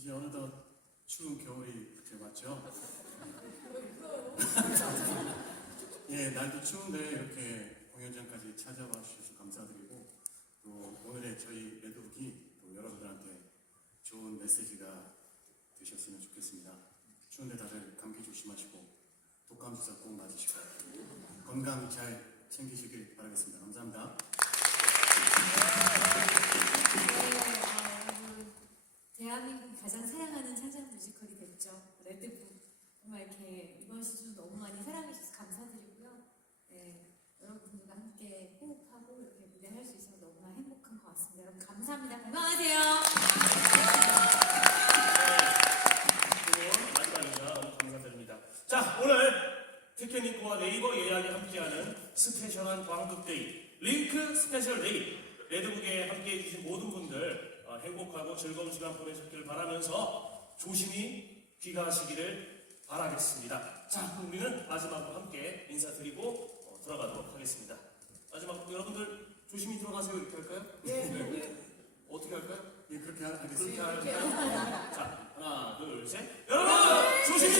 이제 어느덧 추운 겨울이 이제 왔죠. 예, 날도 추운데 이렇게 공연장까지 찾아와 주셔서 감사드리고 또 오늘의 저희 레드북이 또 여러분들한테 좋은 메시지가 되셨으면 좋겠습니다. 추운데 다들 감기 조심하시고 독감 주사 꼭 맞으시고 건강 잘 챙기시길 바라겠습니다. 감사합니다. 뮤지컬이 됐죠. 레드북 정말 이렇게 이번 시즌 너무 많이 사랑해 주셔서 감사드리고요. 네, 여러분들과 함께 호흡하고 이렇게 무대할 수 있어서 너무나 행복한 것 같습니다. 여러분 감사합니다. 건강하세요. 그리고 마지막 인사 너무 감사드립니다. 자, 오늘 티켓니코와 네이버 예약이 함께하는 스페셜한 광극데이, 링크 스페셜 데이, 레드북에 함께해 주신 모든 분들 어, 행복하고 즐거운 시간 보내셨기를 바라면서 조심히 귀가하시기를 바라겠습니다. 자, 그럼 우리는 마지막으로 함께 인사드리고 어, 들어가도록 하겠습니다. 마지막 여러분들 조심히 들어가세요 이렇게 할까요? 네. 어떻게 할까요? 예, 그렇게 하겠습니다. 할까요? 자, 하나, 둘, 셋. 여러분, 조심히